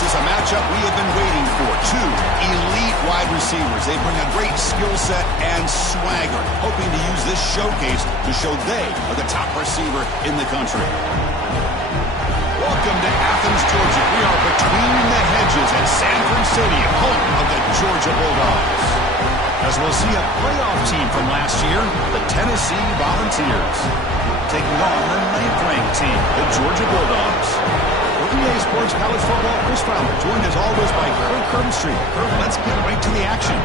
This is a matchup we have been waiting for. Two elite wide receivers. They bring a great skill set and swagger, hoping to use this showcase to show they are the top receiver in the country. Welcome to Athens, Georgia. We are between the hedges at Sanford Stadium, home of the Georgia Bulldogs. As we'll see a playoff team from last year, the Tennessee Volunteers, taking on the 9th-ranked team, the Georgia Bulldogs. For EA Sports College Football, Chris Fowler, joined as always by Kirk Kirkstreet. Kirk, let's get right to the action.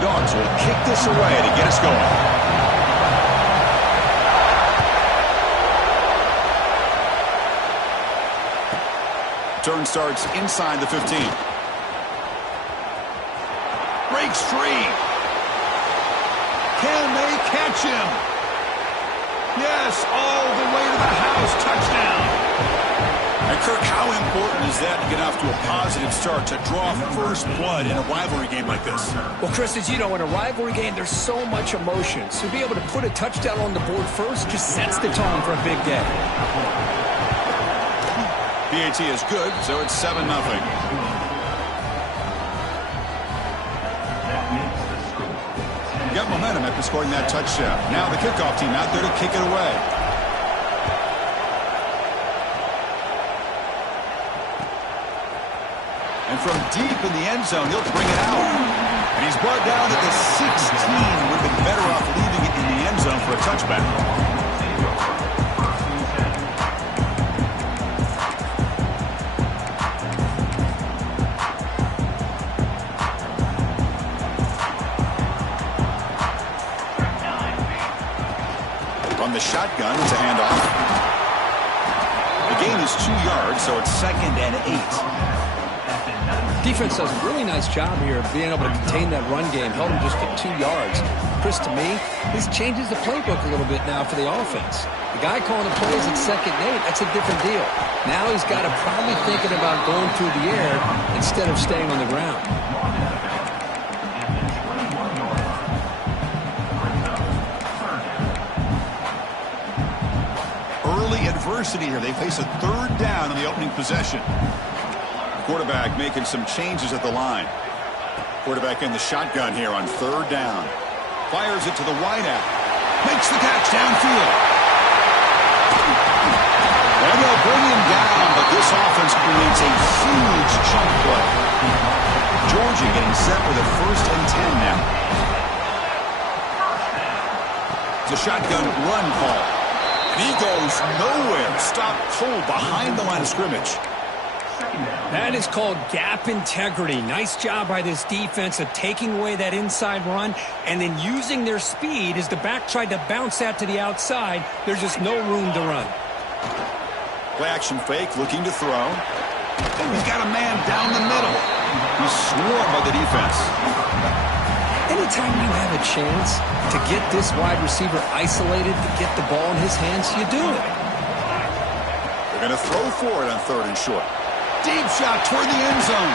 Dogs will kick this away to get us going. Turn starts inside the 15. Breaks free. Can they catch him? Yes, all the way to the house. Touchdown. And Kirk, how important is that to get off to a positive start, to draw first blood in a rivalry game like this? Well, Chris, as you know, in a rivalry game, there's so much emotion. So to be able to put a touchdown on the board first just sets the tone for a big day. PAT is good, so it's 7-0. Got momentum after scoring that touchdown. Now the kickoff team out there to kick it away. And from deep in the end zone, he'll bring it out. And he's brought down at the 16. Would have been better off leaving it in the end zone for a touchback. The shotgun, it's a handoff. The gain is 2 yards, so it's 2nd and 8. Defense does a really nice job here of being able to contain that run game. Held him just to 2 yards. Chris, to me, this changes the playbook a little bit now for the offense. The guy calling the plays at 2nd and 8, that's a different deal. Now he's got to probably thinking about going through the air instead of staying on the ground. Adversity here. They face a 3rd down on the opening possession. Quarterback making some changes at the line. Quarterback in the shotgun here on 3rd down. Fires it to the wideout. Makes the catch downfield. And they'll bring him down, but this offense creates a huge chunk play. Georgia getting set with a 1st and 10 now. It's a shotgun run call. And he goes nowhere. Stop cold behind the line of scrimmage. That is called gap integrity. Nice job by this defense of taking away that inside run and then using their speed as the back tried to bounce that to the outside. There's just no room to run. Play action fake, looking to throw. Oh, he's got a man down the middle. He's swarmed by the defense. Anytime you have a chance to get this wide receiver isolated, to get the ball in his hands, you do it. They're going to throw for it on 3rd and short. Deep shot toward the end zone.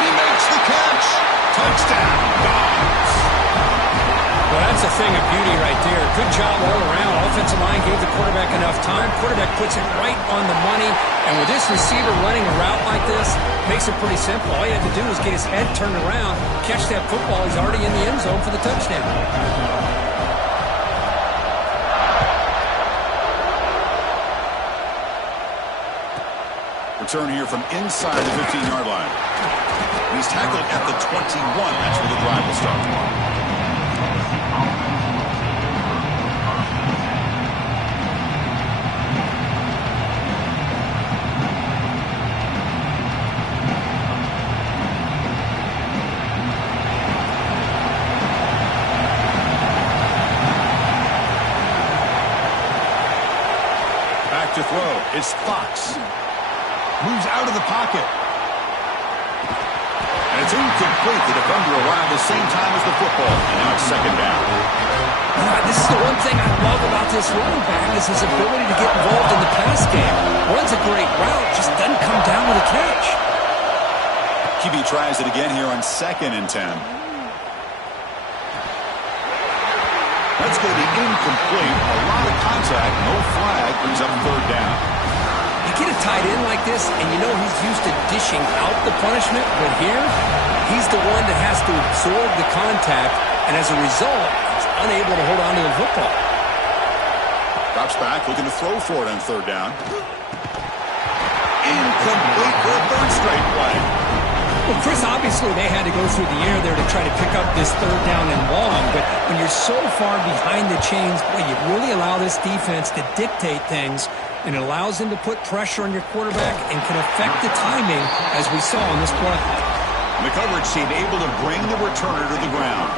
He makes the catch. Touchdown, Dogs. Well, that's a thing of beauty right there. Good job all around. Offensive line gave the quarterback enough time. Quarterback puts it right on the money. And with this receiver running a route like this, makes it pretty simple. All you have to do is get his head turned around, catch that football. He's already in the end zone for the touchdown. Return here from inside the 15-yard line. He's tackled at the 21. That's where the drive will start. To throw. It's Fox. Moves out of the pocket. And it's incomplete. The defender arrived the same time as the football. And now it's 2nd down. This is the one thing I love about this running back is his ability to get involved in the pass game. Runs a great route, just doesn't come down with a catch. QB tries it again here on 2nd and 10. Let's go to incomplete. A lot of contact, no flag, brings up 3rd down. You get a tight end like this, and you know he's used to dishing out the punishment, but here, he's the one that has to absorb the contact, and as a result, he's unable to hold on to the football. Drops back, looking to throw for it on 3rd down. Incomplete for a 3rd straight play. Well, Chris, obviously they had to go through the air there to try to pick up this 3rd down and long, but when you're so far behind the chains, boy, you really allow this defense to dictate things, and it allows them to put pressure on your quarterback and can affect the timing, as we saw on this play. The coverage team able to bring the returner to the ground.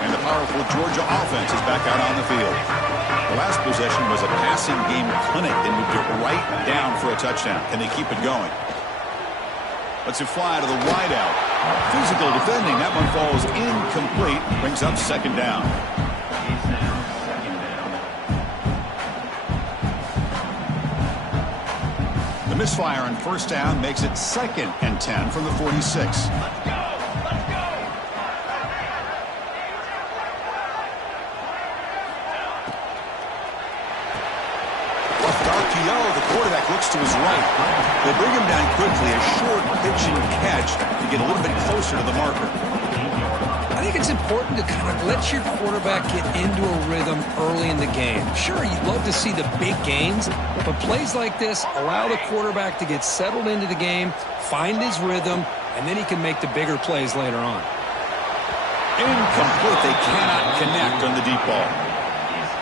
And the powerful Georgia offense is back out on the field. The last possession was a passing game clinic. They moved it right down for a touchdown. Can they keep it going? Let's it fly to the wideout. Physical defending. That one falls incomplete. Brings up 2nd down. The misfire on 1st down makes it 2nd and 10 from the 46. The quarterback looks to his right. They bring him down quickly, a short pitch and catch to get a little bit closer to the marker. I think it's important to kind of let your quarterback get into a rhythm early in the game. Sure, you'd love to see the big gains, but plays like this allow the quarterback to get settled into the game, find his rhythm, and then he can make the bigger plays later on. Incomplete. They cannot connect on the deep ball.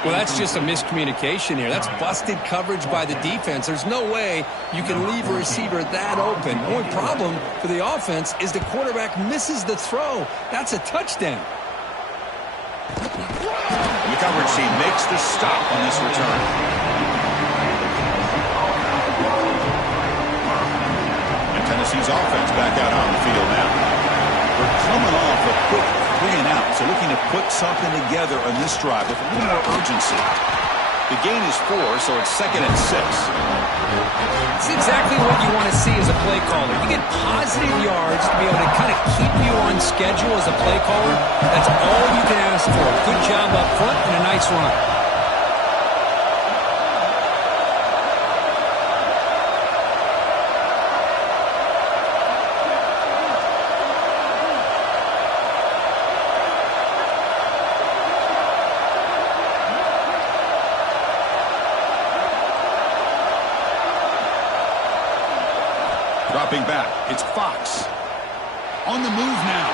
Well, that's just a miscommunication here. That's busted coverage by the defense. There's no way you can leave a receiver that open. The only problem for the offense is the quarterback misses the throw. That's a touchdown. The coverage team makes the stop on this return. And Tennessee's offense back out on the field now. They're coming off a quick 3-and-out, so looking to put something together on this drive with a little more urgency. The gain is 4, so it's 2nd and 6. It's exactly what you want to see as a play caller. You get positive yards to be able to kind of keep you on schedule as a play caller. That's all you can ask for. Good job up front and a nice run. Dropping back, it's Fox. On the move now.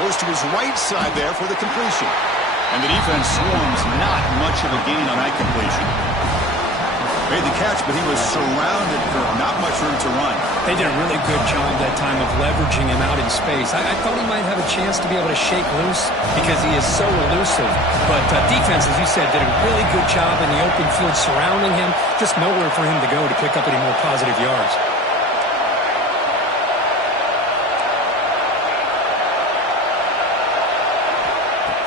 Goes to his right side there for the completion. And the defense swarms, not much of a gain on that completion. Made the catch, but he was surrounded for not much room to run. They did a really good job that time of leveraging him out in space. I thought he might have a chance to be able to shake loose because he is so elusive. But defense, as you said, did a really good job in the open field surrounding him. Just nowhere for him to go to pick up any more positive yards.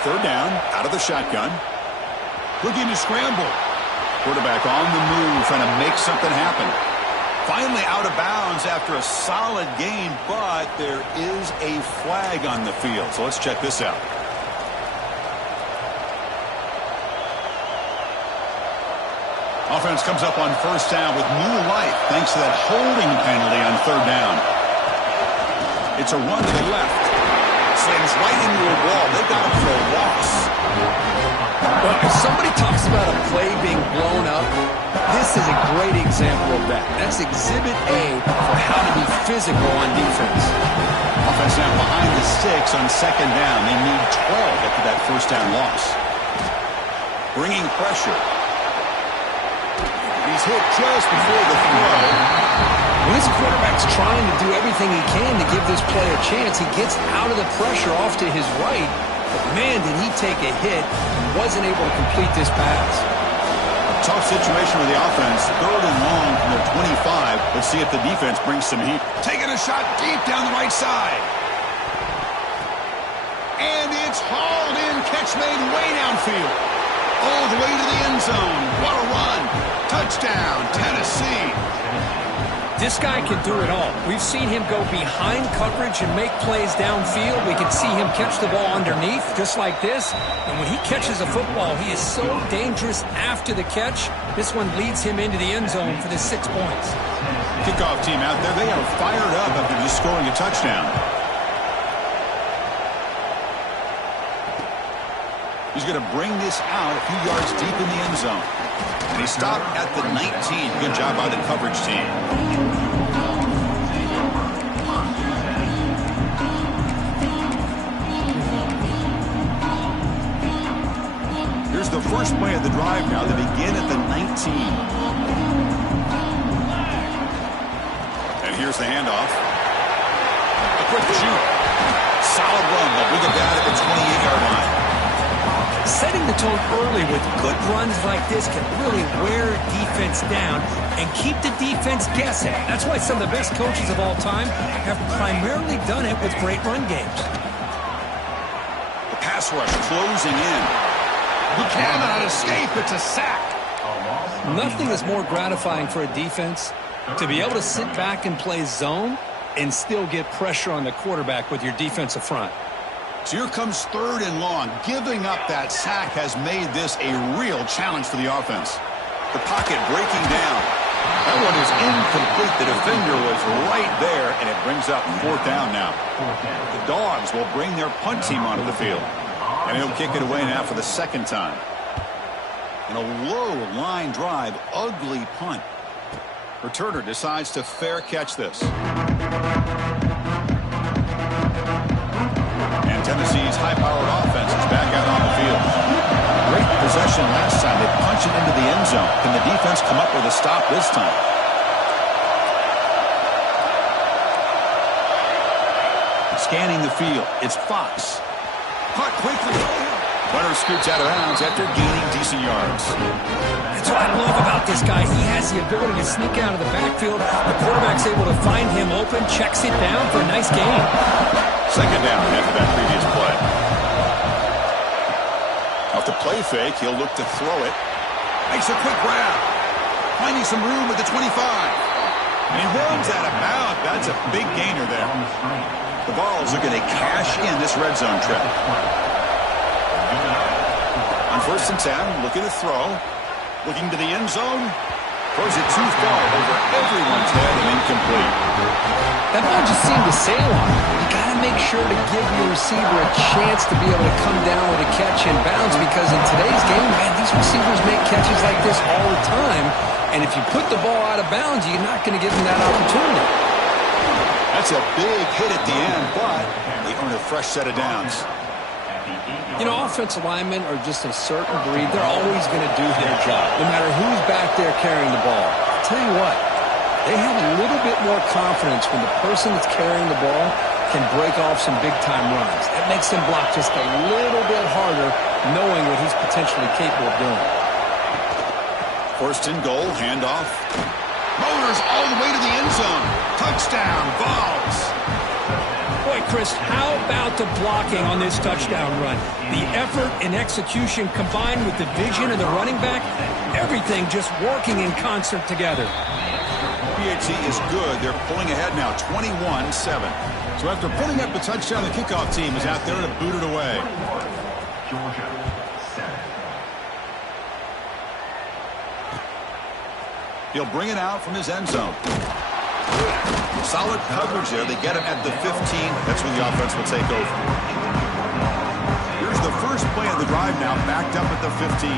Third down, out of the shotgun. Looking to scramble. Quarterback on the move, trying to make something happen. Finally out of bounds after a solid gain, but there is a flag on the field. So let's check this out. Offense comes up on 1st down with new life thanks to that holding penalty on 3rd down. It's a run to the left. Slams right into a wall. They've got him for a loss. Well, if somebody talks about a play being blown up, this is a great example of that. That's Exhibit A for how to be physical on defense. Offense now behind the sticks on 2nd down. They need 12 after that 1st down loss. Bringing pressure. He's hit just before the throw. When this quarterback's trying to do everything he can to give this play a chance, he gets out of the pressure off to his right. But, man, did he take a hit and wasn't able to complete this pass. A tough situation with the offense. 3rd and long from their 25. Let's see if the defense brings some heat. Taking a shot deep down the right side. And it's hauled in. Catch made way downfield. All the way to the end zone. What a run. Touchdown, Tennessee. This guy can do it all. We've seen him go behind coverage and make plays downfield. We can see him catch the ball underneath, just like this. And when he catches a football, he is so dangerous after the catch. This one leads him into the end zone for the 6 points. Kickoff team out there, they are fired up after just scoring a touchdown. He's going to bring this out a few yards deep in the end zone. And he stopped at the 19. Good job by the coverage team. Here's the first play of the drive now. They begin at the 19. And here's the handoff. A quick shoot. Solid run. They'll bring it down at the 28-yard line. Setting the tone early with good runs like this can really wear defense down and keep the defense guessing. That's why some of the best coaches of all time have primarily done it with great run games. The pass rush closing in. He cannot escape. It's a sack. Nothing is more gratifying for a defense to be able to sit back and play zone and still get pressure on the quarterback with your defensive front. So here comes 3rd and long. Giving up that sack has made this a real challenge for the offense. The pocket breaking down. That one is incomplete. The defender was right there, and it brings up 4th down now. The Dogs will bring their punt team onto the field. And he'll kick it away now for the 2nd time. And a low line drive, ugly punt. Returner decides to fair catch this. Tennessee's high-powered offense is back out on the field. Great possession last time. They punch it into the end zone. Can the defense come up with a stop this time? Scanning the field. It's Fox. Caught quickly. Runner scoots out of bounds after gaining decent yards. That's what I love about this guy. He has the ability to sneak out of the backfield. The quarterback's able to find him open, checks it down for a nice gain. 2nd down after that previous play. Off the play fake, he'll look to throw it. Makes a quick grab. Finding some room at the 25. And he runs out of bounds. That's a big gainer there. The Vols are going to cash in this red zone trip. On 1st and 10, looking to throw. Looking to the end zone. Throws it too far over everyone's head and incomplete. That ball just seemed to sail on him. You got to make sure to give your receiver a chance to be able to come down with a catch and bounce, because in today's game, man, these receivers make catches like this all the time. And if you put the ball out of bounds, you're not going to give them that opportunity. That's a big hit at the end, but they earn a fresh set of downs. You know, offensive linemen are just a certain breed. They're always going to do their job, no matter who's back there carrying the ball. I'll tell you what, they have a little bit more confidence when the person that's carrying the ball can break off some big-time runs. That makes them block just a little bit harder, knowing what he's potentially capable of doing. 1st and goal, handoff. Motors all the way to the end zone. Touchdown, Vols. Boy, Chris, how about the blocking on this touchdown run? The effort and execution combined with the vision of the running back, everything just working in concert together. PAT is good. They're pulling ahead now, 21-7. So after putting up the touchdown, the kickoff team is out there to boot it away. He'll bring it out from his end zone. Solid coverage there. They get him at the 15. That's when the offense will take over. Here's the first play of the drive now, backed up at the 15.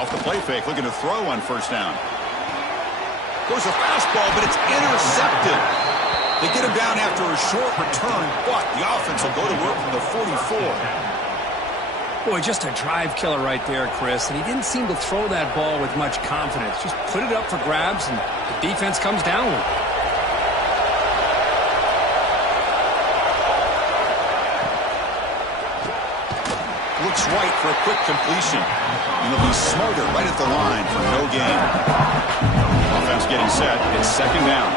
Off the play fake, looking to throw on 1st down. Goes a fastball, but it's intercepted. They get him down after a short return, but the offense will go to work from the 44. Boy, just a drive killer right there, Chris. And he didn't seem to throw that ball with much confidence. Just put it up for grabs, and the defense comes down with it. Looks right for a quick completion. And he'll be smarter right at the line for no gain. Offense getting set. It's 2nd down.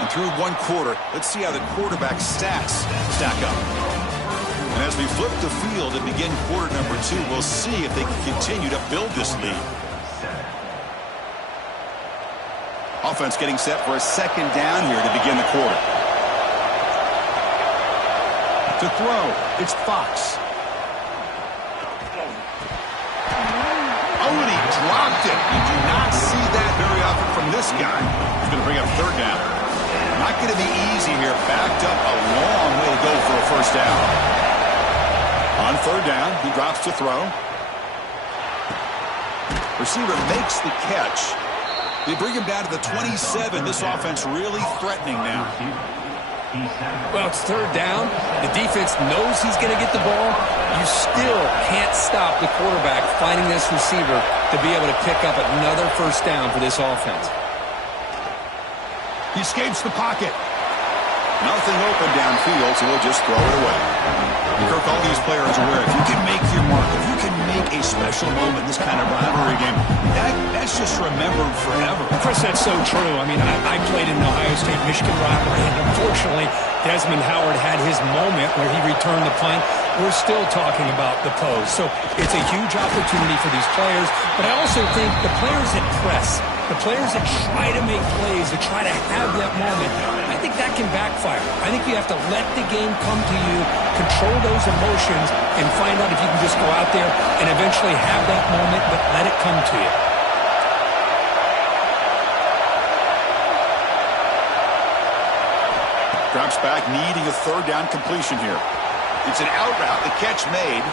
And through one quarter, let's see how the quarterback stats stack up. And as we flip the field and begin quarter number 2, we'll see if they can continue to build this lead. Offense getting set for a second down here to begin the quarter. To throw, it's Fox. Oh, and he dropped it. You do not see that very often from this guy. He's going to bring up third down. Not going to be easy here. Backed up a long way to go for a first down. On third down, he drops to throw. Receiver makes the catch. They bring him down to the 27. This offense really threatening now. Well, it's third down. The defense knows he's going to get the ball. You still can't stop the quarterback finding this receiver to be able to pick up another first down for this offense. He escapes the pocket. Nothing open downfield, so we'll just throw it away. Kirk, all these players are aware, if you can make your mark, if you can make a special moment in this kind of rivalry game, that's just remembered forever. Chris, that's so true. I mean, I played in the Ohio State-Michigan rivalry, and unfortunately, Desmond Howard had his moment where he returned the punt. We're still talking about the pose. So it's a huge opportunity for these players, but I also think the players that press, the players that try to make plays, that try to have that moment, I think that can backfire. I think you have to let the game come to you, control those emotions, and find out if you can just go out there and eventually have that moment, but let it come to you. Drops back, needing a third down completion here. It's an out route, the catch made.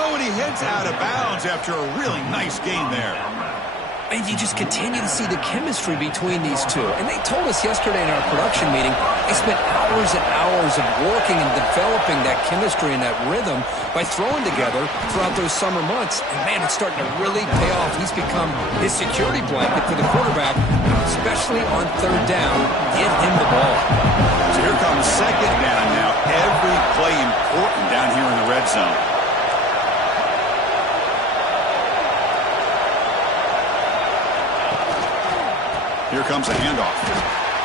Oh, and he heads out of bounds after a really nice gain there. And you just continue to see the chemistry between these two. And they told us yesterday in our production meeting, they spent hours and hours of working and developing that chemistry and that rhythm by throwing together throughout those summer months. And, man, it's starting to really pay off. He's become his security blanket for the quarterback, especially on third down. Get him the ball. So here comes second down now. Every play important down here in the red zone. Here comes a handoff.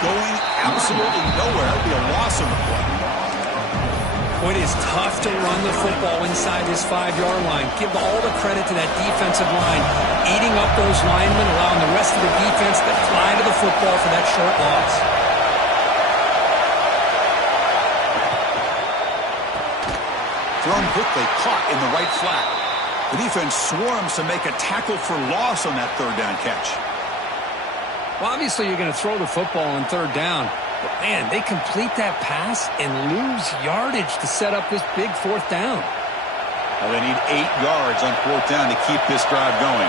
Going absolutely nowhere. It'll be a loss on the play. It is tough to run the football inside this 5-yard line. Give all the credit to that defensive line, eating up those linemen, allowing the rest of the defense to fly to the football for that short loss. Thrown quickly, caught in the right flat. The defense swarms to make a tackle for loss on that third down catch. Well, obviously, you're going to throw the football on third down. But, man, they complete that pass and lose yardage to set up this big fourth down. Well, they need 8 yards on fourth down to keep this drive going.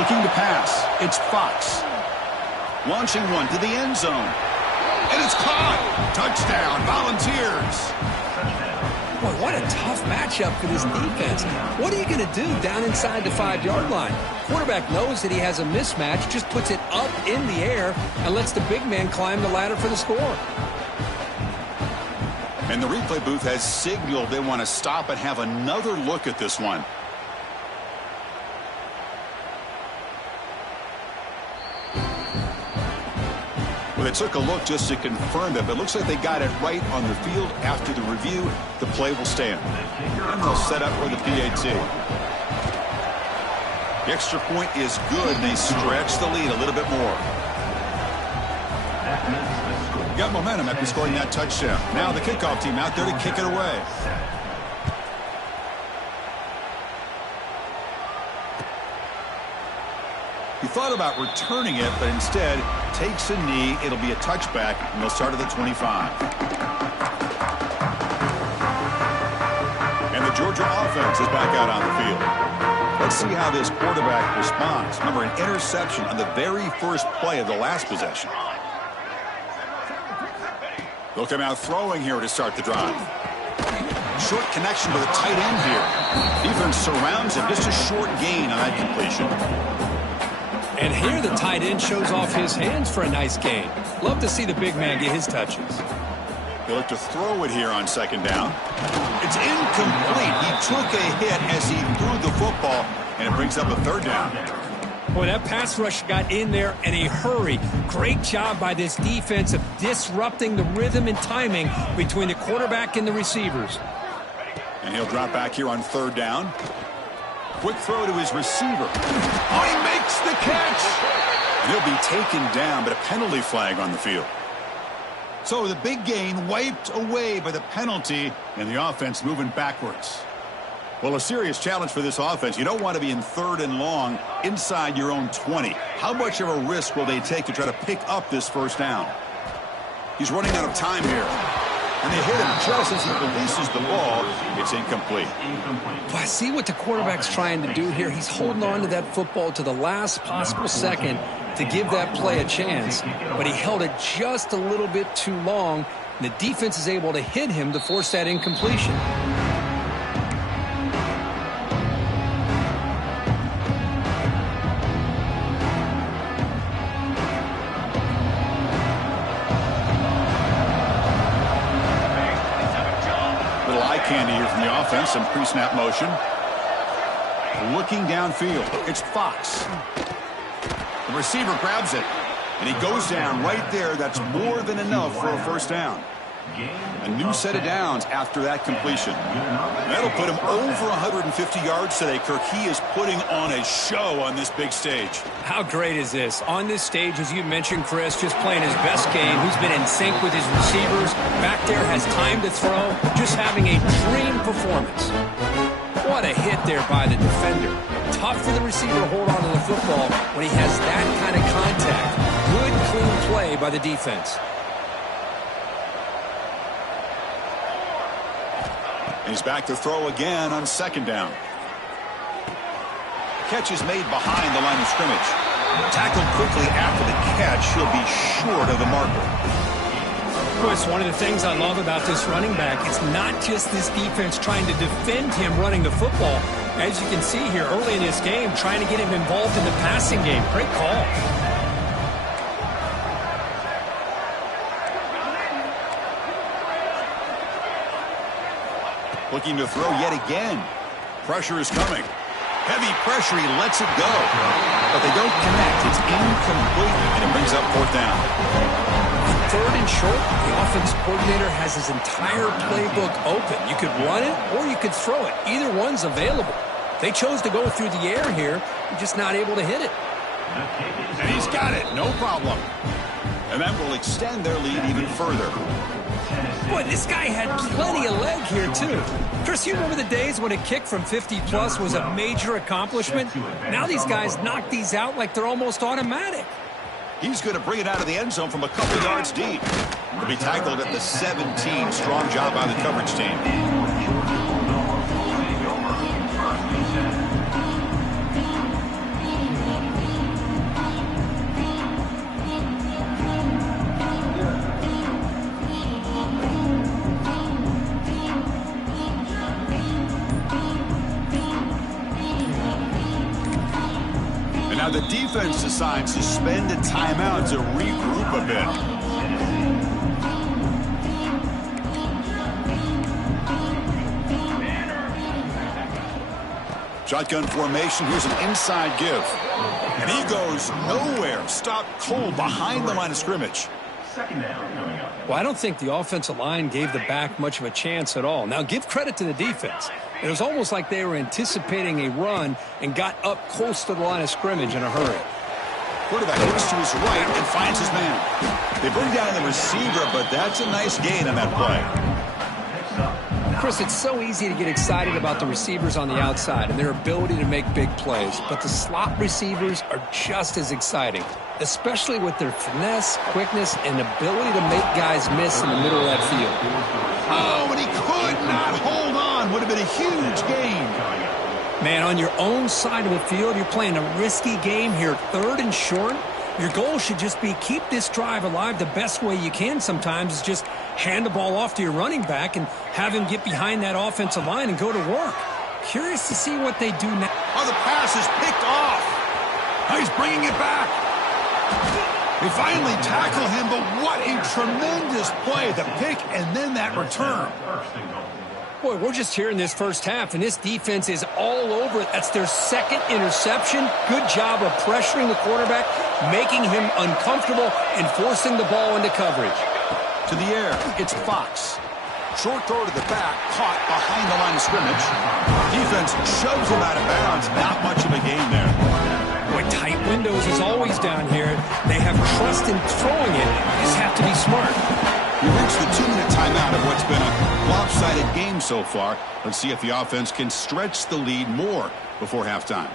Looking to pass. It's Fox. Launching one to the end zone. And it's caught. Touchdown, Volunteers. Boy, what a tough matchup for this defense. What are you going to do down inside the 5-yard line? Quarterback knows that he has a mismatch, just puts it up in the air and lets the big man climb the ladder for the score. And the replay booth has signaled they want to stop and have another look at this one. Well, they took a look just to confirm it, but it looks like they got it right on the field. After the review, the play will stand. And they'll set up for the PAT. The extra point is good, and they stretch the lead a little bit more. Got momentum after scoring that touchdown. Now the kickoff team out there to kick it away. He thought about returning it, but instead takes a knee. It'll be a touchback, and they'll start at the 25. And the Georgia offense is back out on the field. Let's see how this quarterback responds. Remember, an interception on the very first play of the last possession. They'll come out throwing here to start the drive. Short connection with a tight end here. Defense surrounds him. Just a short gain on that completion. And here the tight end shows off his hands for a nice gain. Love to see the big man get his touches. They look to throw it here on second down. It's incomplete. He took a hit as he threw the football, and it brings up a third down. Boy, that pass rush got in there in a hurry. Great job by this defense of disrupting the rhythm and timing between the quarterback and the receivers. And he'll drop back here on 3rd down. Quick throw to his receiver. Oh, he makes the catch. And he'll be taken down, but a penalty flag on the field. So the big gain wiped away by the penalty, and the offense moving backwards. Well, a serious challenge for this offense. You don't want to be in 3rd and long inside your own 20. How much of a risk will they take to try to pick up this 1st down? He's running out of time here. And they hit him just as he releases the ball. It's incomplete. Well, I see what the quarterback's trying to do here. He's holding on to that football to the last possible second to give that play a chance. But he held it just a little bit too long. And the defense is able to hit him to force that incompletion. Candy here from the offense, some pre-snap motion. Looking downfield, it's Fox. The receiver grabs it, and he goes down right there. That's more than enough for a 1st down. A new set of downs after that completion. That'll put him over 150 yards today, Kirk. He is putting on a show on this big stage. How great is this? On this stage, as you mentioned, Chris, just playing his best game. He's been in sync with his receivers. Back there, has time to throw. Just having a dream performance. What a hit there by the defender. Tough for the receiver to hold on to the football when he has that kind of contact. Good, clean play by the defense. He's back to throw again on 2nd down. Catch is made behind the line of scrimmage. Tackled quickly after the catch. He'll be short of the marker. Chris, one of the things I love about this running back, it's not just this defense trying to defend him running the football. As you can see here early in this game, trying to get him involved in the passing game. Great call. Looking to throw yet again. Pressure is coming. Heavy pressure, he lets it go. But they don't connect. It's incomplete, and it brings up 4th down. 3rd and short, the offense coordinator has his entire playbook open. You could run it, or you could throw it. Either one's available. They chose to go through the air here. They're just not able to hit it. And he's got it, no problem. And that will extend their lead even further. Boy, this guy had plenty of leg here, too. Chris, you remember the days when a kick from 50-plus was a major accomplishment? Now these guys knock these out like they're almost automatic. He's going to bring it out of the end zone from a couple yards deep. He'll be tackled at the 17. Strong job by the coverage team. Now the defense decides to spend a timeout to regroup a bit. Shotgun formation. Here's an inside give. And he goes nowhere. Stopped cold behind the line of scrimmage. Well, I don't think the offensive line gave the back much of a chance at all. Now, give credit to the defense. It was almost like they were anticipating a run and got up close to the line of scrimmage in a hurry. Quarterback looks to his right and finds his man. They bring down the receiver, but that's a nice gain on that play. Chris, it's so easy to get excited about the receivers on the outside and their ability to make big plays, but the slot receivers are just as exciting, especially with their finesse, quickness, and ability to make guys miss in the middle of that field. Oh, and he could not hold on. Would have been a huge gain. Man, on your own side of the field, you're playing a risky game here, 3rd and short. Your goal should just be keep this drive alive the best way you can sometimes is just hand the ball off to your running back and have him get behind that offensive line and go to work. Curious to see what they do now. Oh, the pass is picked off. Oh, he's bringing it back. They finally tackle him, but what a tremendous play. The pick and then that return. Boy, we're just here in this first half, and this defense is all over it. That's their second interception. Good job of pressuring the quarterback, making him uncomfortable, and forcing the ball into coverage. To the air, it's Fox. Short throw to the back, caught behind the line of scrimmage. Defense shoves him out of bounds. Not much of a gain there. Boy, tight windows is always down here. They have trust in throwing it. You just have to be smart. We reached the 2-minute timeout of what's been a lopsided game so far. Let's see if the offense can stretch the lead more before halftime.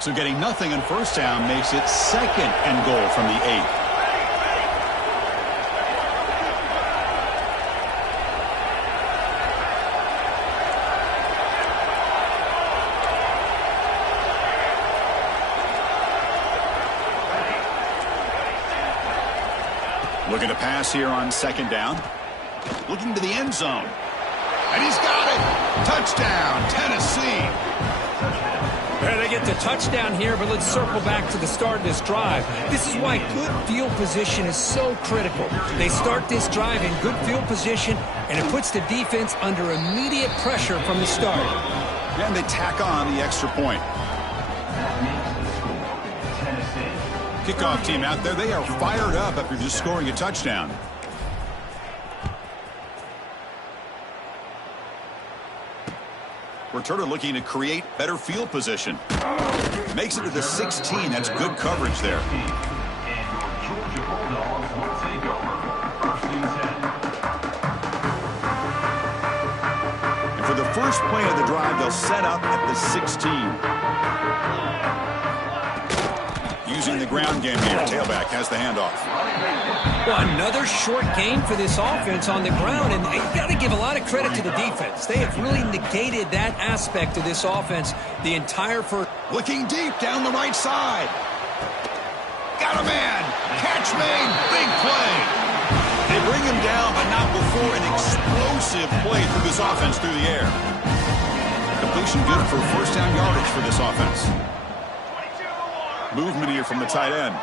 So getting nothing on first down makes it 2nd and goal from the 8. Looking to pass here on 2nd down. Looking to the end zone. And he's got it. Touchdown, Tennessee. Yeah, they get the touchdown here, but let's circle back to the start of this drive. This is why good field position is so critical. They start this drive in good field position, and it puts the defense under immediate pressure from the start. And they tack on the extra point. Kickoff team out there, they are fired up after just scoring a touchdown. Returner looking to create better field position. Makes it to the 16. That's good coverage there. And for the first play of the drive, they'll set up at the 16. Using the ground game here. Tailback has the handoff. Well, another short gain for this offense on the ground, and you got to give a lot of credit to the defense. They have really negated that aspect of this offense the entire first. Looking deep down the right side. Got a man. Catch made. Big play. They bring him down, but not before an explosive play through this offense through the air. Completion good for first down yardage for this offense. Movement here from the tight end.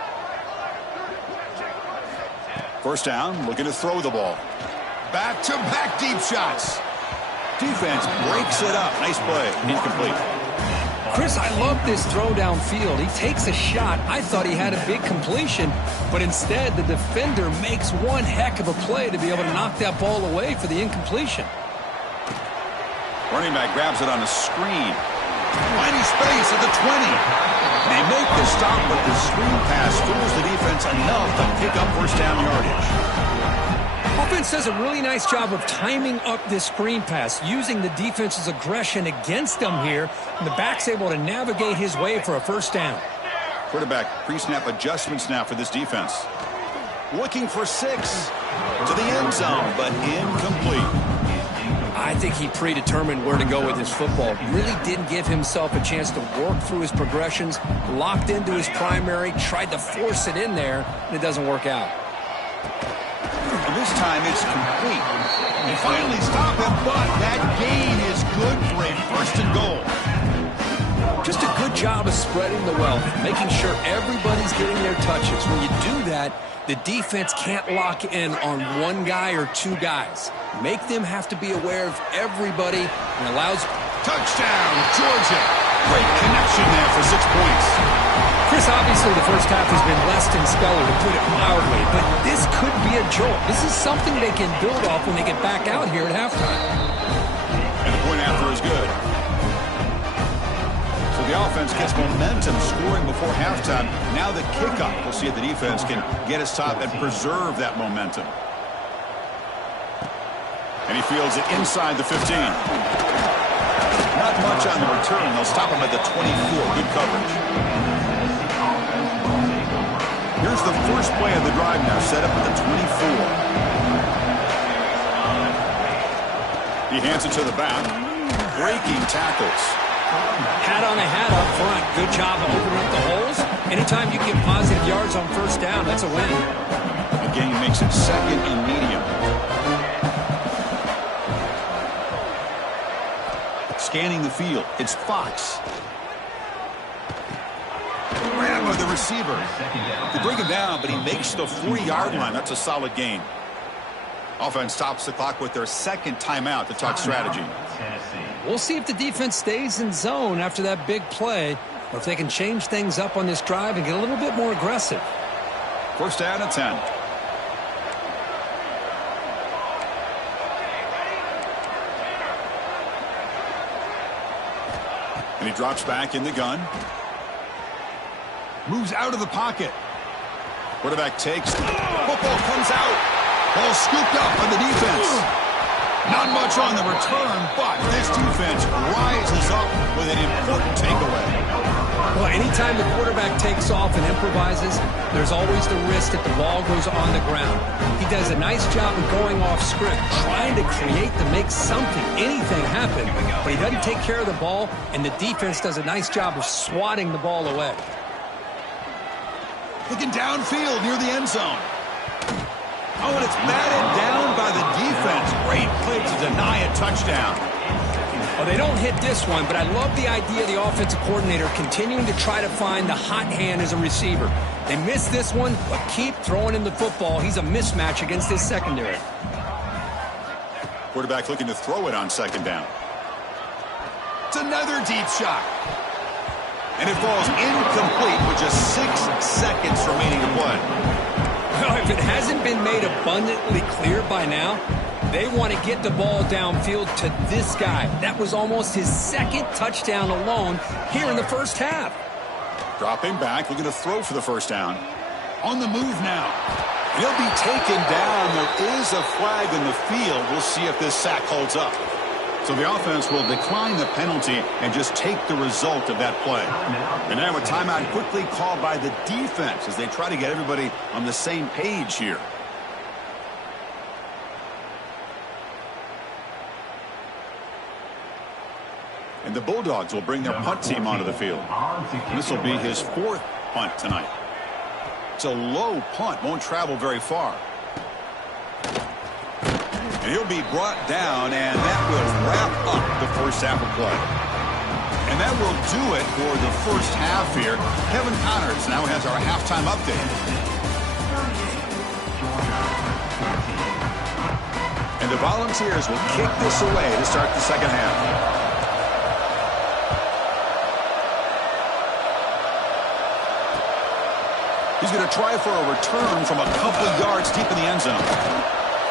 First down, looking to throw the ball. Back-to-back deep shots. Defense breaks it up. Nice play. Incomplete. Chris, I love this throw downfield. He takes a shot. I thought he had a big completion, but instead the defender makes one heck of a play to be able to knock that ball away for the incompletion. Running back grabs it on a screen. Finding space at the 20. They make the stop, but the screen pass fools the defense enough to pick up first down yardage. Offense does a really nice job of timing up this screen pass, using the defense's aggression against them here, and the back's able to navigate his way for a first down. Quarterback pre-snap adjustments now for this defense. Looking for 6 to the end zone, but incomplete. I think he predetermined where to go with his football. Really didn't give himself a chance to work through his progressions, locked into his primary, tried to force it in there, and it doesn't work out. And this time it's complete. They finally stop him, but that gain is good for a first and goal. Just a good job of spreading the wealth, making sure everybody's getting their touches. When you do that, the defense can't lock in on one guy or two guys. Make them have to be aware of everybody and allows... Touchdown, Georgia. Great connection there for 6 points. Chris, obviously the first half has been less than stellar, to put it mildly, but this could be a jolt. This is something they can build off when they get back out here at halftime. And the point after is good. So the offense gets momentum scoring before halftime. Now the kickoff. We'll see if the defense can get a stop and preserve that momentum. And he fields it inside the 15. Not much on the return. They'll stop him at the 24. Good coverage. Here's the first play of the drive now, set up at the 24. He hands it to the back. Breaking tackles. Hat on a hat up front. Good job of opening up the holes. Anytime you get positive yards on first down, that's a win. The gain makes it 2nd and medium. Scanning the field, it's Fox. Ran him by the receiver. They bring him down, but he makes the 40-yard line. That's a solid gain. Offense stops the clock with their second timeout to talk strategy. We'll see if the defense stays in zone after that big play, or if they can change things up on this drive and get a little bit more aggressive. First down and 10. And he drops back in the gun. Moves out of the pocket. Quarterback takes. Football comes out. Ball scooped up on the defense. Not much on the return, but this defense rises up with an important takeaway. Well, anytime the quarterback takes off and improvises, there's always the risk that the ball goes on the ground. He does a nice job of going off script, trying to create to make something, anything happen, but he doesn't take care of the ball, and the defense does a nice job of swatting the ball away. Looking downfield near the end zone. Oh, and it's batted down by the defense. Great play to deny a touchdown. Well, they don't hit this one, but I love the idea of the offensive coordinator continuing to try to find the hot hand as a receiver. They missed this one, but keep throwing him the football. He's a mismatch against this secondary. Quarterback looking to throw it on second down. It's another deep shot. And it falls incomplete with just 6 seconds remaining to play. Well, if it hasn't been made abundantly clear by now, they want to get the ball downfield to this guy. That was almost his second touchdown alone here in the first half. Dropping back, looking to throw for the first down. On the move now. He'll be taken down. There is a flag in the field. We'll see if this sack holds up. So the offense will decline the penalty and just take the result of that play. And now a timeout quickly called by the defense as they try to get everybody on the same page here. And the Bulldogs will bring their punt team onto the field. This will be his 4th punt tonight. It's a low punt, won't travel very far. And he'll be brought down, and that will wrap up the first half of play. And that will do it for the first half here. Kevin Connors now has our halftime update. And the Volunteers will kick this away to start the second half. He's going to try for a return from a couple yards deep in the end zone.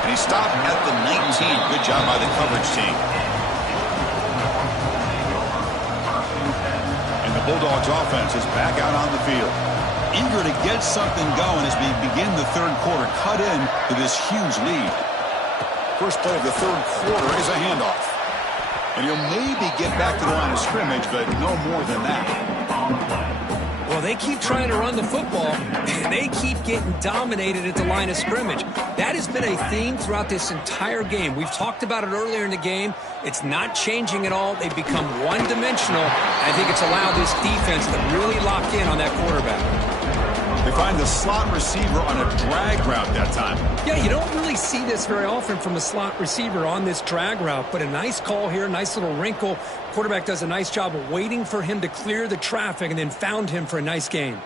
And he stopped at the 19. Good job by the coverage team. And the Bulldogs offense is back out on the field. Eager to get something going as we begin the third quarter. Cut in to this huge lead. First play of the third quarter is a handoff. And he'll maybe get back to the line of scrimmage, but no more than that. Well, they keep trying to run the football, and they keep getting dominated at the line of scrimmage. That has been a theme throughout this entire game. We've talked about it earlier in the game. It's not changing at all. They've become one-dimensional. I think it's allowed this defense to really lock in on that quarterback. They find the slot receiver on a drag route that time. Yeah, you don't really see this very often from a slot receiver on this drag route, but a nice call here, nice little wrinkle. Quarterback does a nice job of waiting for him to clear the traffic and then found him for a nice gain.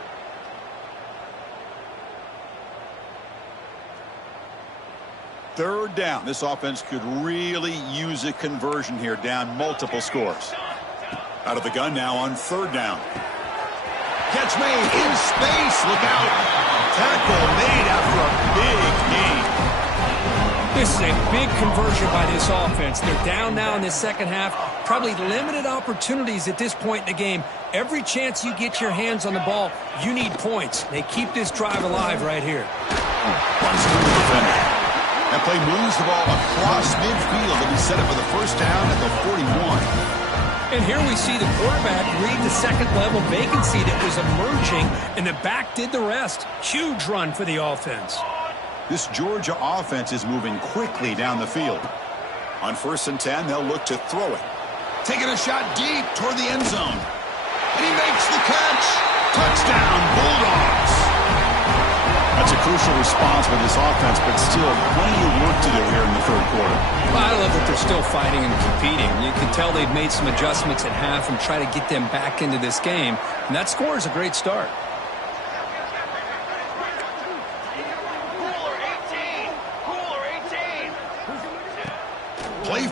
Third down. This offense could really use a conversion here, down multiple scores. Out of the gun now on third down. Catch made in space. Look out. Tackle made after a big gain. This is a big conversion by this offense. They're down now in the second half. Probably limited opportunities at this point in the game. Every chance you get your hands on the ball, you need points. They keep this drive alive right here. Runs through the defender. That play moves the ball across midfield and he set it for the first down at the 41. And here we see the quarterback read the second level vacancy that was emerging, and the back did the rest. Huge run for the offense. This Georgia offense is moving quickly down the field. On 1st and 10, they'll look to throw it. Taking a shot deep toward the end zone. And he makes the catch. Touchdown, Bulldogs. That's a crucial response by this offense, but still plenty of work to do here in the third quarter. Well, I love that they're still fighting and competing. You can tell they've made some adjustments at half and try to get them back into this game. And that score is a great start.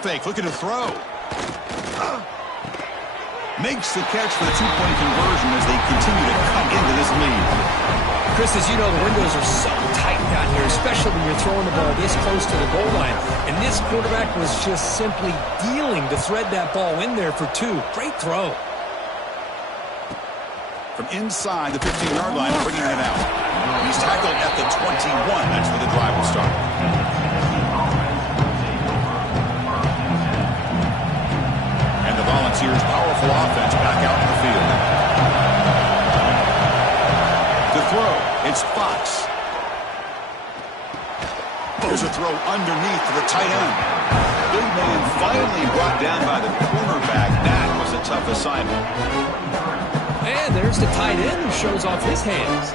fake, looking to throw. Makes the catch for the two-point conversion as they continue to cut into this lead. Chris, as you know, the windows are so tight down here, especially when you're throwing the ball this close to the goal line. And this quarterback was just simply dealing to thread that ball in there for two. Great throw. From inside the 15-yard line, bringing it out. He's tackled at the 21. That's where the drive will start. And the Volunteers' powerful offense back out in the field. To throw, it's Fox. There's a throw underneath to the tight end. Big man finally brought down by the cornerback. That was a tough assignment. And there's the tight end who shows off his hands.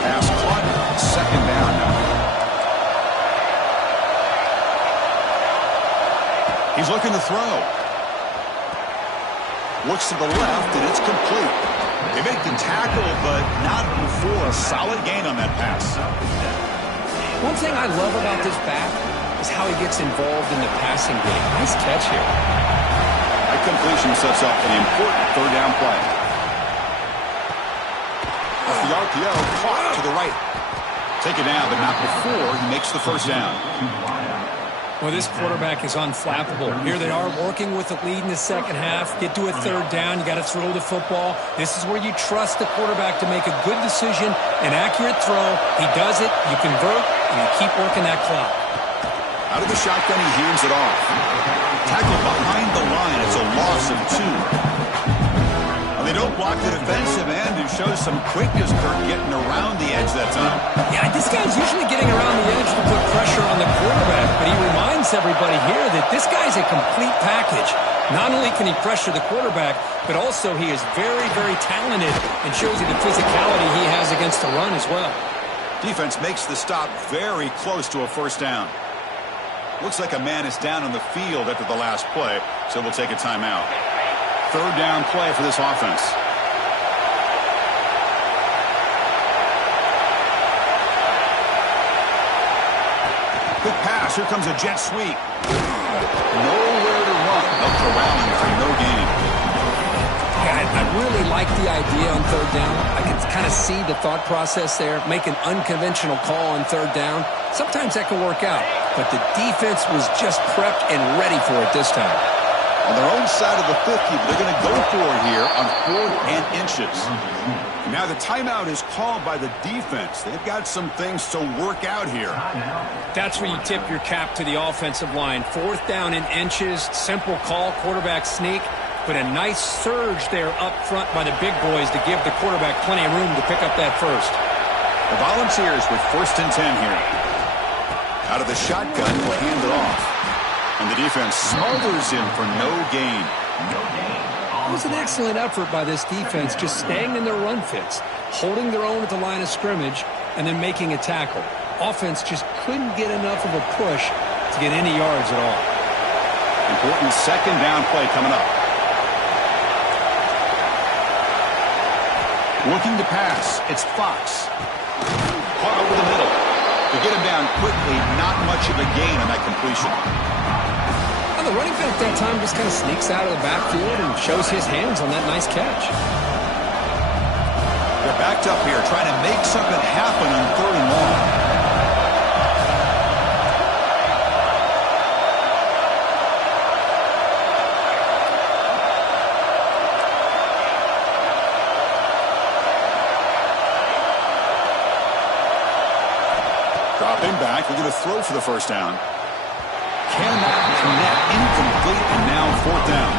Pass caught. Second down now. He's looking to throw. Looks to the left, and it's complete. They make the tackle, but not before a solid gain on that pass. One thing I love about this back is how he gets involved in the passing game. Nice catch here. That completion sets up an important third down play. Off the RPO, caught to the right. Take it down, but not before he makes the first down. Well, this quarterback is unflappable. Here they are working with the lead in the second half. Get to a third down. You got to throw the football. This is where you trust the quarterback to make a good decision, an accurate throw. He does it, you convert, and you keep working that clock. Out of the shotgun, he hands it off. Tackled behind the line. It's a loss of 2. Well, they don't block the defensive end, who shows some quickness, Kirk, getting around the edge that time. Yeah, this guy's usually getting around the edge to put pressure on the quarterback, but he reminds everybody here that this guy's a complete package. Not only can he pressure the quarterback, but also he is very, very talented and shows you the physicality he has against the run as well. Defense makes the stop very close to a first down. Looks like a man is down on the field after the last play, so we'll take a timeout. Third down play for this offense. Quick pass. Here comes a jet sweep. Nowhere to run. They'll corral him for no gain. Yeah, I really like the idea on third down. I can kind of see the thought process there. Make an unconventional call on third down. Sometimes that can work out, but the defense was just prepped and ready for it this time. On their own side of the 50, they're going to go for it here on 4th and inches. Now the timeout is called by the defense. They've got some things to work out here. That's where you tip your cap to the offensive line. 4th down in inches, simple call, quarterback sneak, but a nice surge there up front by the big boys to give the quarterback plenty of room to pick up that first. The Volunteers with 1st and 10 here. Out of the shotgun, will hand it off. And the defense smothers him for no gain. It was an excellent effort by this defense, just staying in their run fits, holding their own at the line of scrimmage, and then making a tackle. Offense just couldn't get enough of a push to get any yards at all. Important second down play coming up. Looking to pass. It's Fox. Caught over the middle. To get him down quickly, not much of a gain on that completion. The running back that time just kind of sneaks out of the backfield and shows his hands on that nice catch. They're backed up here trying to make something happen on 3rd and long. Dropping back, we're going to throw for the first down. Cannot connect, incomplete, and now 4th down.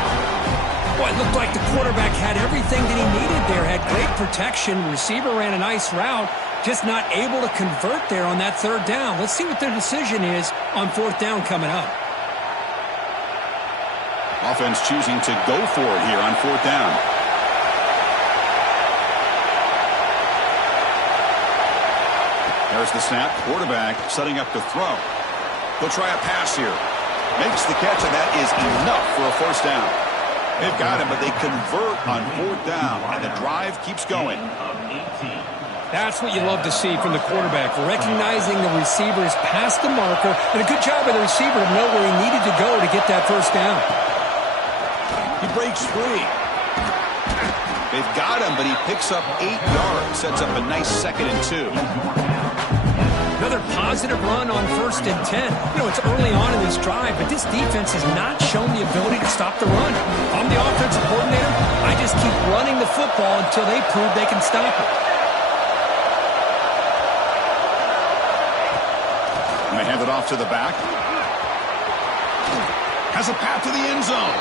Boy, it looked like the quarterback had everything that he needed there, had great protection, receiver ran a nice route, just not able to convert there on that 3rd down. Let's see what their decision is on 4th down coming up. Offense choosing to go for it here on 4th down. There's the snap, quarterback setting up to throw. They'll try a pass here. Makes the catch, and that is enough for a first down. They've got him, but they convert on 4th down, and the drive keeps going. That's what you love to see from the quarterback, recognizing the receiver's past the marker, and a good job by the receiver to know where he needed to go to get that first down. He breaks free. They've got him, but he picks up 8 yards, sets up a nice 2nd and 2. Another positive run on 1st and 10. You know, it's early on in this drive, but this defense has not shown the ability to stop the run. If I'm the offensive coordinator, I just keep running the football until they prove they can stop it. And they hand it off to the back. Has a path to the end zone.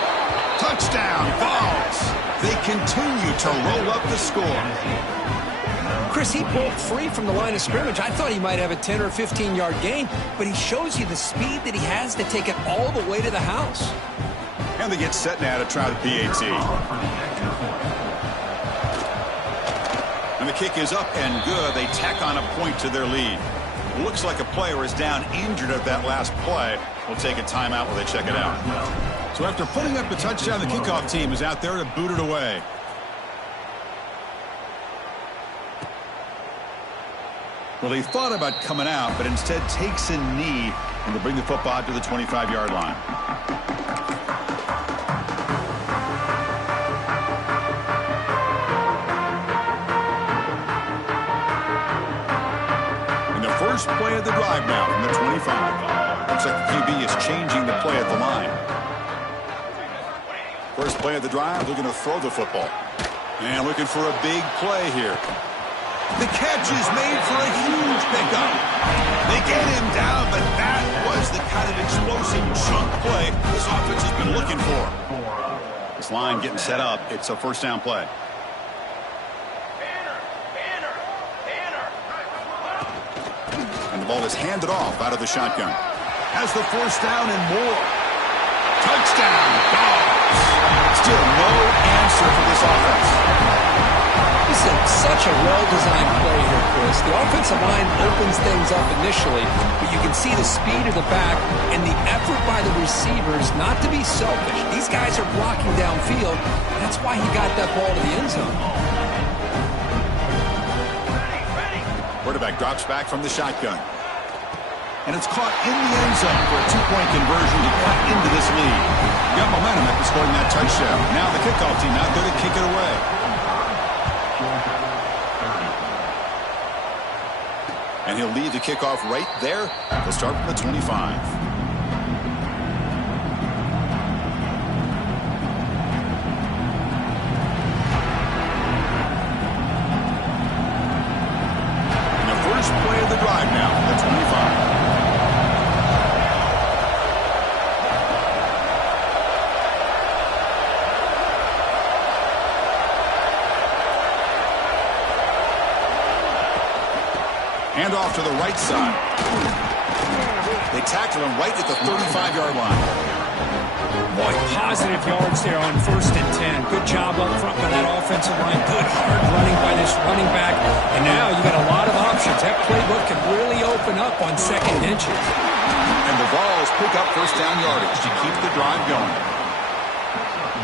Touchdown, balls. They continue to roll up the score. Chris, he broke free from the line of scrimmage. I thought he might have a 10 or 15-yard gain, but he shows you the speed that he has to take it all the way to the house. And they get set now to try the PAT. And the kick is up and good. They tack on a point to their lead. Looks like a player is down injured at that last play. We'll take a timeout while they check it out. So after putting up the touchdown, the kickoff team is out there to boot it away. Well, he thought about coming out, but instead takes a knee and will bring the football out to the 25-yard line. And the first play of the drive now from the 25. Looks like the QB is changing the play at the line. First play of the drive, looking to throw the football. And looking for a big play here. The catch is made for a huge pickup. They get him down, but that was the kind of explosive chunk play this offense has been looking for. This line getting set up. It's a first down play. And the ball is handed off out of the shotgun. Has the first down and more. Touchdown, Dogs. Still no answer for this offense. This is such a well-designed play here, Chris. The offensive line opens things up initially, but you can see the speed of the back and the effort by the receivers not to be selfish. These guys are blocking downfield. That's why he got that ball to the end zone. Quarterback drops back from the shotgun. And it's caught in the end zone for a 2-point conversion to cut into this lead. Got momentum after scoring that touchdown. Now the kickoff team out there to kick it away. And he'll lead the kickoff right there to start from the 25. And the first play of the drive now from the 25. Hand off to the right side. They tackle him right at the 35-yard line. Boy, positive yards there on 1st and 10. Good job up front by that offensive line. Good hard running by this running back. And now you got a lot of options. That playbook can really open up on 2nd and inches. And the Vols pick up first down yardage to keep the drive going.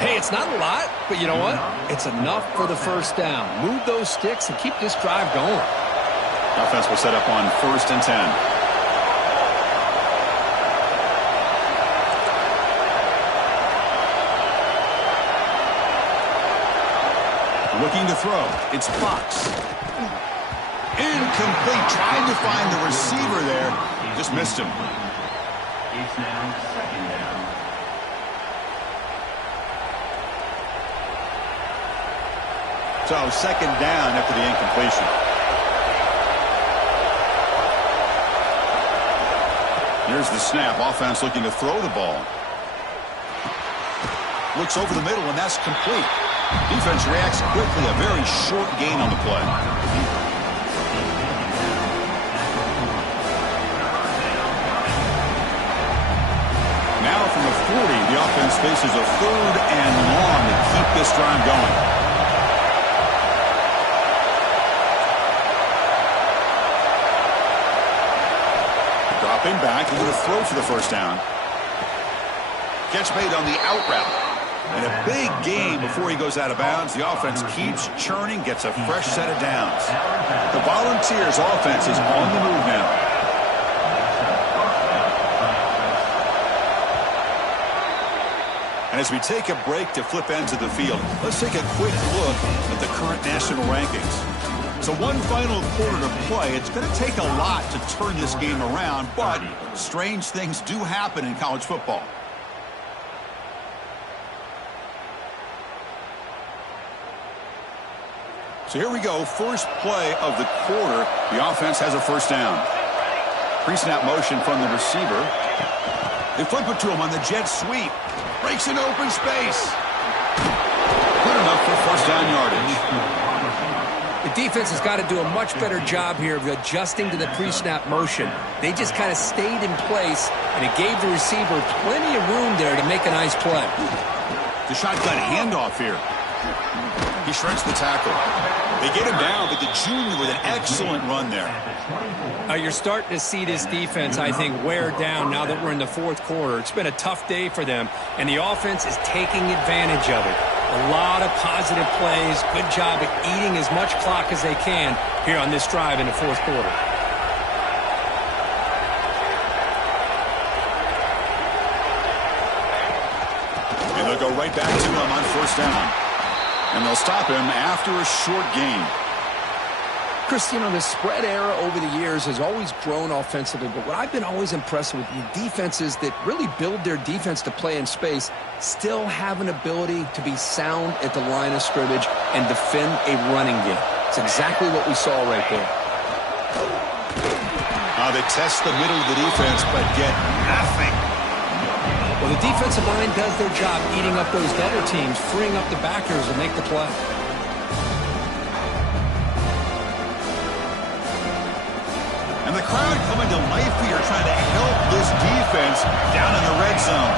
Hey, it's not a lot, but you know what? It's enough for the first down. Move those sticks and keep this drive going. Offense will set up on 1st and 10. Looking to throw. It's Fox. Incomplete. Trying to find the receiver there. Just missed him. It's now 2nd down. So 2nd down after the incompletion. Here's the snap. Offense looking to throw the ball. Looks over the middle, and that's complete. Defense reacts quickly. A very short gain on the play. Now from the 40, the offense faces a 3rd and long to keep this drive going. Dropping back, and going to throw for the first down. Catch made on the out route. And a big gain before he goes out of bounds. The offense keeps churning, gets a fresh set of downs. The Volunteers offense is on the move now. And as we take a break to flip ends of the field, let's take a quick look at the current national rankings. So one final quarter to play. It's going to take a lot to turn this game around, but strange things do happen in college football. So here we go, first play of the quarter. The offense has a first down. Pre-snap motion from the receiver. They flip it to him on the jet sweep. Breaks an open space. Good enough for first down yardage. The defense has got to do a much better job here of adjusting to the pre-snap motion. They just kind of stayed in place, and it gave the receiver plenty of room there to make a nice play. The shotgun handoff here. He shreds the tackle. They get him down, but the junior with an excellent run there. You're starting to see this defense, I think, wear down now that we're in the fourth quarter. It's been a tough day for them, and the offense is taking advantage of it. A lot of positive plays. Good job at eating as much clock as they can here on this drive in the fourth quarter. And they'll go right back to him on first down. And they'll stop him after a short gain. Chris, you know, the spread era over the years has always grown offensively, but what I've been always impressed with the defenses that really build their defense to play in space still have an ability to be sound at the line of scrimmage and defend a running game. It's exactly what we saw right there. They test the middle of the defense, but get nothing. Well, the defensive line does their job eating up those double teams, freeing up the backers to make the play. And the crowd coming to life here, trying to help this defense down in the red zone.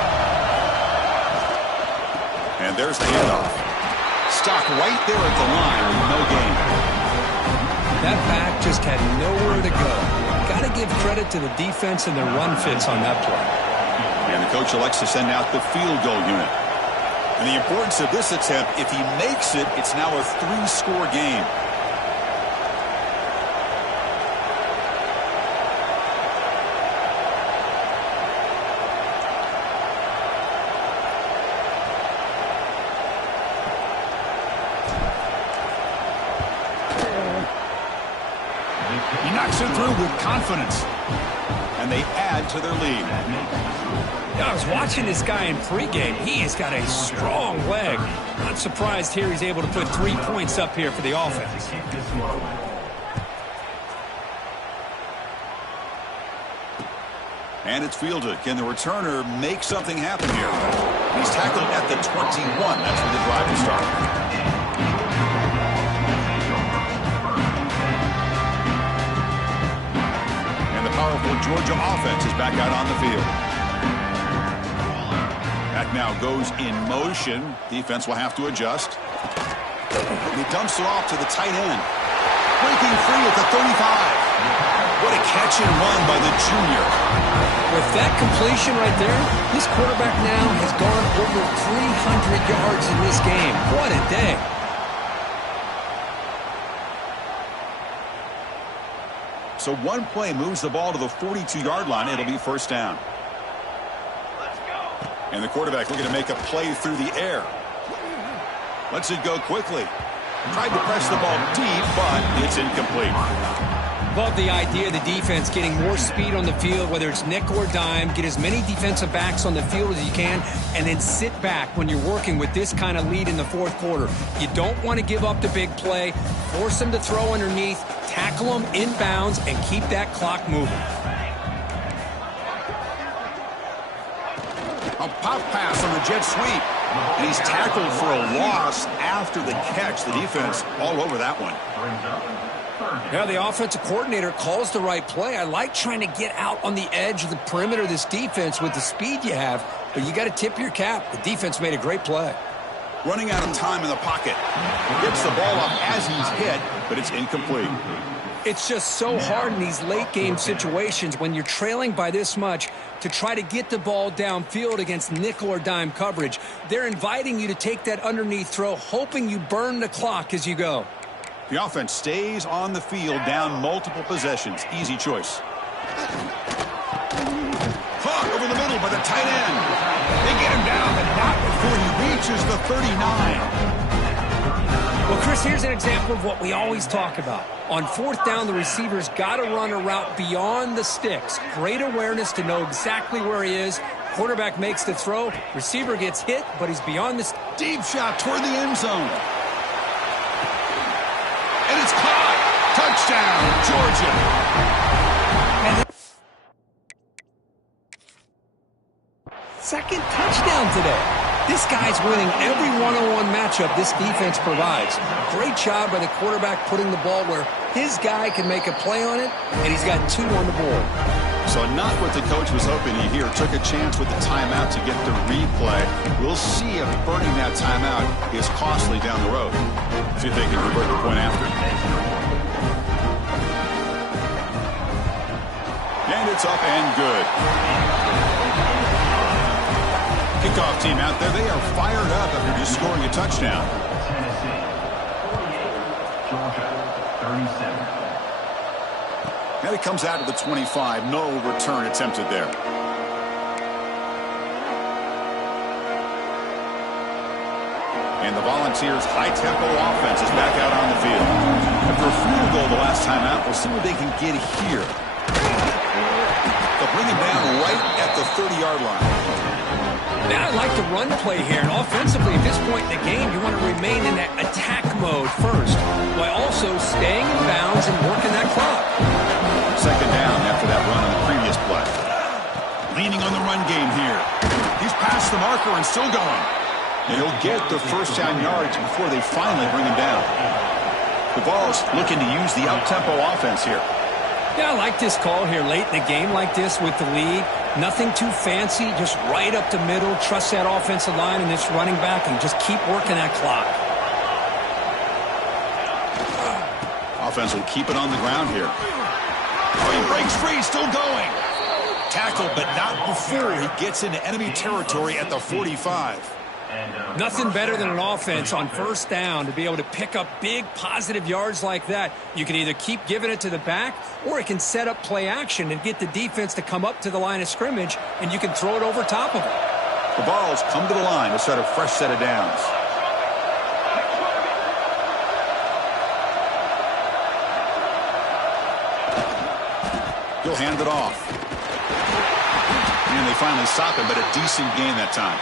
And there's the handoff. Stopped right there at the line with no gain. That back just had nowhere to go. Got to give credit to the defense and their run fits on that play. And the coach elects to send out the field goal unit. And the importance of this attempt, if he makes it, it's now a 3-score game. He knocks it through with confidence. And they add to their lead. I was watching this guy in pregame. He has got a strong leg. Not surprised here he's able to put 3 points up here for the offense. And it's fielded. Can the returner make something happen here? He's tackled at the 21. That's where the drive will start. And the powerful Georgia offense is back out on the field. Back now goes in motion. Defense will have to adjust. He dumps it off to the tight end. Breaking free at the 35. What a catch and run by the junior. With that completion right there, this quarterback now has gone over 300 yards in this game. What a day. So one play moves the ball to the 42-yard line. It'll be first down. And the quarterback looking to make a play through the air. Lets it go quickly. Tried to press the ball deep, but it's incomplete. Love the idea of the defense getting more speed on the field, whether it's nickel or dime. Get as many defensive backs on the field as you can, and then sit back when you're working with this kind of lead in the fourth quarter. You don't want to give up the big play. Force them to throw underneath, tackle them inbounds, and keep that clock moving. A pop pass on the jet sweep. And he's tackled for a loss after the catch. The defense all over that one. Yeah, the offensive coordinator calls the right play. I like trying to get out on the edge of the perimeter of this defense with the speed you have, but you got to tip your cap. The defense made a great play. Running out of time in the pocket. Gets the ball up as he's hit, but it's incomplete. It's just so hard in these late game situations when you're trailing by this much to try to get the ball downfield against nickel or dime coverage. They're inviting you to take that underneath throw, hoping you burn the clock as you go. The offense stays on the field down multiple possessions. Easy choice. Caught over the middle by the tight end. They get him down, but not before he reaches the 39. Well, Chris, here's an example of what we always talk about. On fourth down, the receiver's got to run a route beyond the sticks. Great awareness to know exactly where he is. Quarterback makes the throw. Receiver gets hit, but he's beyond the... Deep shot toward the end zone. And it's caught. Touchdown, Georgia. Second touchdown today. This guy's winning every one-on-one matchup this defense provides. Great job by the quarterback putting the ball where his guy can make a play on it, and he's got 2 on the board. So not what the coach was hoping to hear. Took a chance with the timeout to get the replay. We'll see if burning that timeout is costly down the road. See if they can convert the point after. And it's up and good. Kickoff team out there, they are fired up after just scoring a touchdown. Tennessee, 48, Georgia, 37. And it comes out to the 25. No return attempted there. And the Volunteers' high-tempo offense is back out on the field. After a field goal the last time out, we'll see what they can get here. They'll bring him down right at the 30-yard line. Now I like the run play here, and offensively at this point in the game, you want to remain in that attack mode first, while also staying in bounds and working that clock. Second down after that run on the previous play. Leaning on the run game here. He's past the marker and still going. And he'll get the first down yardage before they finally bring him down. The Vols looking to use the up-tempo offense here. Yeah, I like this call here late in the game like this with the lead. Nothing too fancy, just right up the middle. Trust that offensive line and this running back and just keep working that clock. Offense will keep it on the ground here. Oh, he breaks free, still going. Tackled, but not before he gets into enemy territory at the 45. Nothing better than an offense on first down to be able to pick up big positive yards like that. You can either keep giving it to the back, or it can set up play action and get the defense to come up to the line of scrimmage, and you can throw it over top of it. The Vols come to the line to start a fresh set of downs. He'll hand it off. And they finally stop him, but a decent gain that time.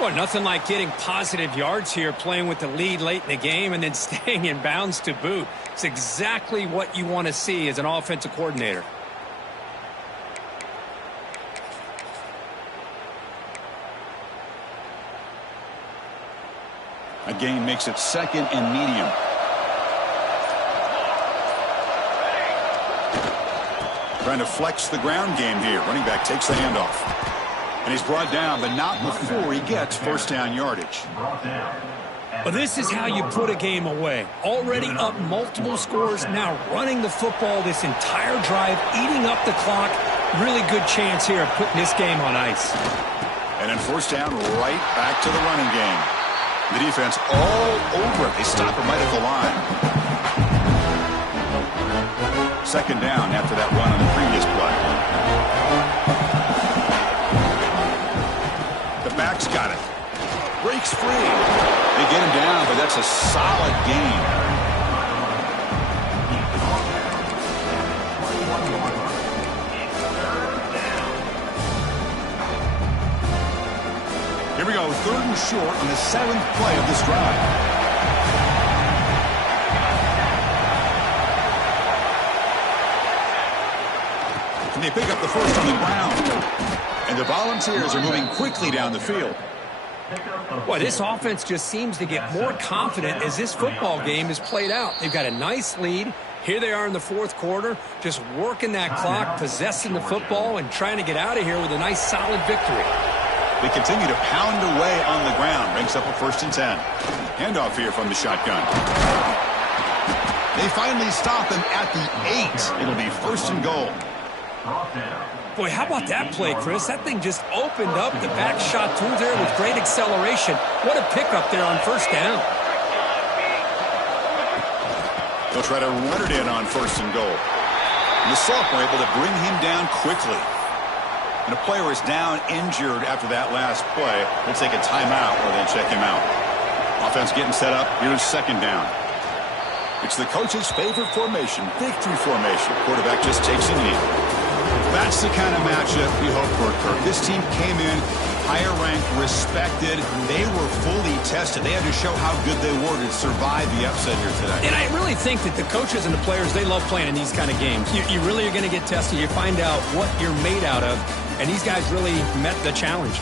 Well, nothing like getting positive yards here, playing with the lead late in the game and then staying in bounds to boot. It's exactly what you want to see as an offensive coordinator. A gain makes it second and medium. Trying to flex the ground game here. Running back takes the handoff. And he's brought down, but not before he gets first down yardage. Well, this is how you put a game away. Already up multiple scores, now running the football this entire drive, eating up the clock. Really good chance here of putting this game on ice. And then first down, right back to the running game. The defense all over it. They stop him right at the line. Second down after that run on the previous play. Back's got it. Breaks free. They get him down, but that's a solid gain. Here we go, 3rd and short on the 7th play of this drive. And they pick up the first on the ground. And the Volunteers are moving quickly down the field. Boy, this offense just seems to get more confident as this football game is played out. They've got a nice lead. Here they are in the 4th quarter, just working that clock, possessing the football, and trying to get out of here with a nice, solid victory. They continue to pound away on the ground. Brings up a 1st and 10. Handoff here from the shotgun. They finally stop him at the 8. It'll be 1st and goal. Boy, how about that play, Chris? That thing just opened up the back shot through there with great acceleration. What a pickup there on 1st down. They'll try to run it in on 1st and goal. And the sophomore able to bring him down quickly. And a player is down injured after that last play. We'll take a timeout or then check him out. Offense getting set up. Here's 2nd down. It's the coach's favorite formation, victory formation. Quarterback just takes a knee. That's the kind of matchup we hope for, Kirk. This team came in higher ranked, respected. They were fully tested. They had to show how good they were to survive the upset here today. And I really think that the coaches and the players, they love playing in these kind of games. You really are going to get tested. You find out what you're made out of. And these guys really met the challenge.